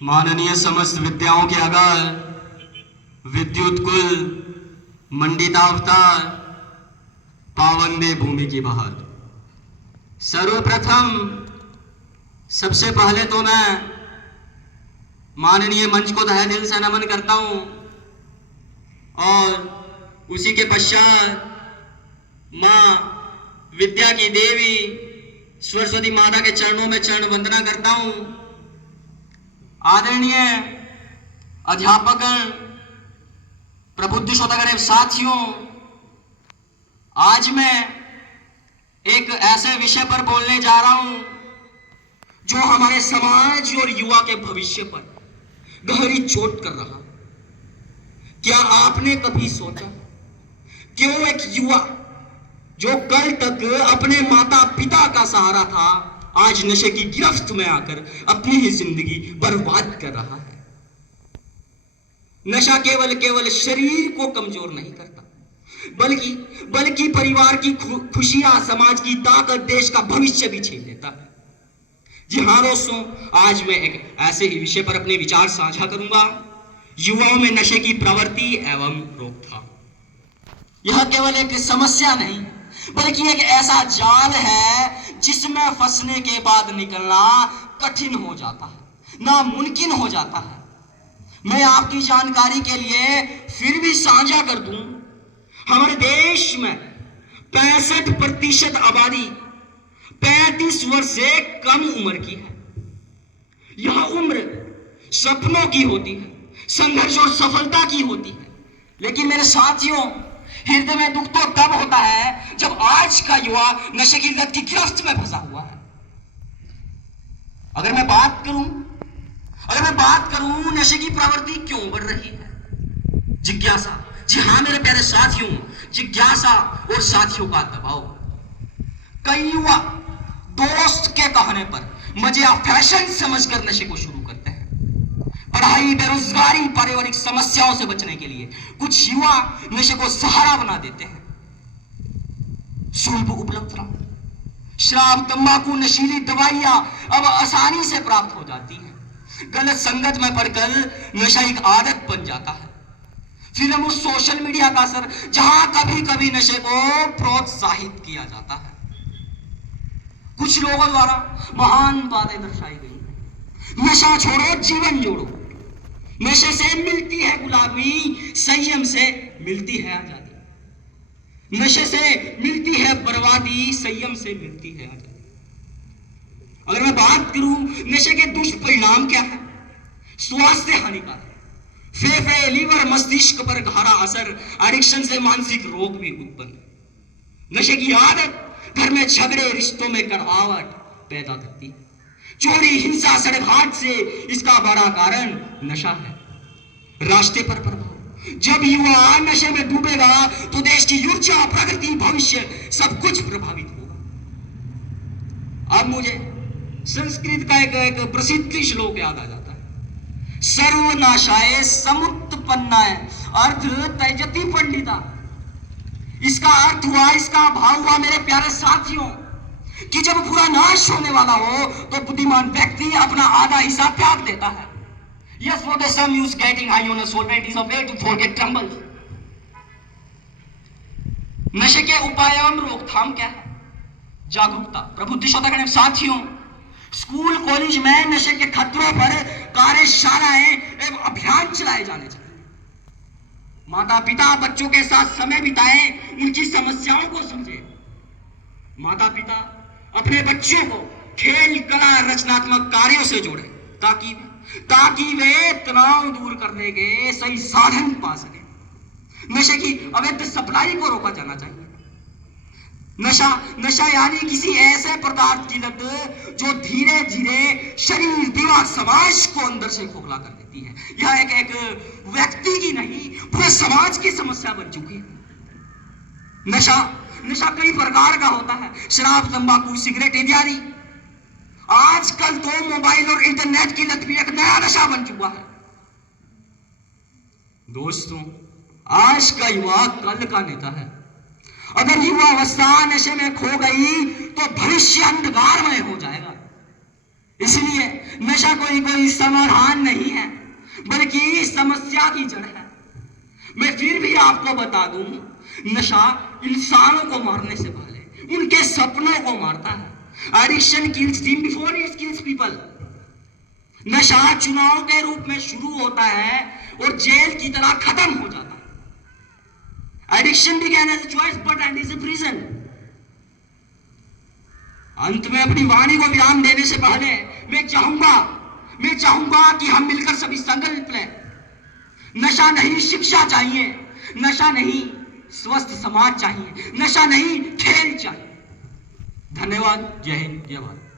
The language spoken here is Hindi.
माननीय समस्त विद्याओं के अगार विद्युत कुल मंडितावतार पावन दे भूमि की बहार। सर्वप्रथम सबसे पहले तो मैं माननीय मंच को तहे दिल से नमन करता हूं और उसी के पश्चात मां विद्या की देवी सरस्वती माता के चरणों में चरण वंदना करता हूं। आदरणीय अध्यापकगण, प्रबुद्ध श्रोतागण साथियों, आज मैं एक ऐसे विषय पर बोलने जा रहा हूं जो हमारे समाज और युवा के भविष्य पर गहरी चोट कर रहा। क्या आपने कभी सोचा क्यों एक युवा जो कल तक अपने माता पिता का सहारा था आज नशे की गिरफ्त में आकर अपनी ही जिंदगी बर्बाद कर रहा है। नशा केवल शरीर को कमजोर नहीं करता, बल्कि परिवार की खुशियां, समाज की ताकत, देश का भविष्य भी छीन लेता है। जी हाँ दोस्तों, आज मैं एक ऐसे ही विषय पर अपने विचार साझा करूंगा, युवाओं में नशे की प्रवृत्ति एवं रोकथाम। यह केवल एक समस्या नहीं बल्कि एक ऐसा जाल है जिसमें फंसने के बाद निकलना कठिन हो जाता है, नामुमकिन हो जाता है। मैं आपकी जानकारी के लिए फिर भी साझा कर दूं, हमारे देश में 65% आबादी 35 वर्ष से कम उम्र की है। यह उम्र सपनों की होती है, संघर्ष और सफलता की होती है। लेकिन मेरे साथियों, हृदय में दुख तो तब होता है जब आज का युवा नशे की लत की गिरफ्त में फंसा हुआ है। अगर मैं बात करूं नशे की प्रवृत्ति क्यों बढ़ रही है, जिज्ञासा। जी हाँ मेरे प्यारे साथियों, जिज्ञासा और साथियों का दबाव। कई युवा दोस्त के कहने पर मजे या फैशन समझकर नशे को शुरू करते हैं। पढ़ाई, बेरोजगारी, पारिवारिक समस्याओं से बचने के लिए कुछ युवा नशे को सहारा बना देते हैं। सुलभ उपलब्धता, शराब, तंबाकू, नशीली दवाइयां अब आसानी से प्राप्त हो जाती हैं। गलत संगत में पड़कर नशा एक आदत बन जाता है। फिल्म और सोशल मीडिया का असर, जहां कभी कभी नशे को प्रोत्साहित किया जाता है। कुछ लोगों द्वारा महान बातें दर्शाई गई हैं। नशा छोड़ो, जीवन जोड़ो। नशे से मिलती है गुलामी, संयम से मिलती है आजादी। नशे से मिलती है बर्बादी, संयम से मिलती है आजादी। अगर मैं बात करूं नशे के दुष्परिणाम क्या है, स्वास्थ्य हानिकारक, फेफड़े, लीवर, मस्तिष्क पर गहरा असर, एडिक्शन से मानसिक रोग भी उत्पन्न। नशे की आदत घर में झगड़े, रिश्तों में कड़वाहट पैदा करती है। चोरी, हिंसा, सड़कघाट से इसका बड़ा कारण नशा है। राष्ट्र पर प्रभाव, जब युवा नशे में डूबेगा तो देश की ऊर्जा, प्रगति, भविष्य सब कुछ प्रभावित होगा। अब मुझे संस्कृत का एक प्रसिद्ध श्लोक याद आ जाता है, सर्वनाशाय समुत्पन्नाय अर्थ त्यजति पंडिता। इसका अर्थ हुआ, इसका भाव हुआ मेरे प्यारे साथियों कि जब पूरा नाश होने वाला हो तो बुद्धिमान व्यक्ति अपना आधा हिस्सा त्याग देता है। Yes, for the some use getting high on a solvent is a way to forget trouble. नशे के उपाय एवं रोकथाम क्या है? जागरूकता। प्रबुद्ध श्रोतागण साथियों, स्कूल कॉलेज में नशे के खतरों पर कार्यशालाएं एवं अभियान चलाए जाने चाहिए। माता पिता बच्चों के साथ समय बिताएं, उनकी समस्याओं को समझें। माता पिता अपने बच्चों को खेल, कला, रचनात्मक कार्यों से जोड़ें ताकि वे तनाव दूर करने के सही साधन पा सकें। नशे की अवैध सप्लाई को रोका जाना चाहिए। नशा यानी किसी ऐसे पदार्थ की लत जो धीरे धीरे शरीर, दिमाग, समाज को अंदर से खोखला कर देती है। यह एक व्यक्ति की नहीं, पूरे समाज की समस्या बन चुकी है। नशा कई प्रकार का होता है, शराब, तंबाकू, सिगरेट इत्यादि। आजकल तो मोबाइल और इंटरनेट की लत भी एक नया नशा बन चुका है। दोस्तों, आज का युवा कल का नेता है। अगर युवावस्था नशे में खो गई तो भविष्य अंधकारमय हो जाएगा। इसलिए नशा कोई समाधान नहीं है, बल्कि समस्या की जड़ है। मैं फिर भी आपको बता दूं, नशा इंसानों को मारने से पहले उनके सपनों को मारता है। Addiction kills dream before it kills people. नशा चुनाव के रूप में शुरू होता है और जेल की तरह खत्म हो जाता है। Addiction begin as a choice but end is a prison. अंत में अपनी वाणी को विराम देने से पहले मैं चाहूंगा कि हम मिलकर सभी संकल्प लें। नशा नहीं शिक्षा चाहिए, नशा नहीं स्वस्थ समाज चाहिए, नशा नहीं खेल चाहिए। धन्यवाद। जय हिंद, जय भारत।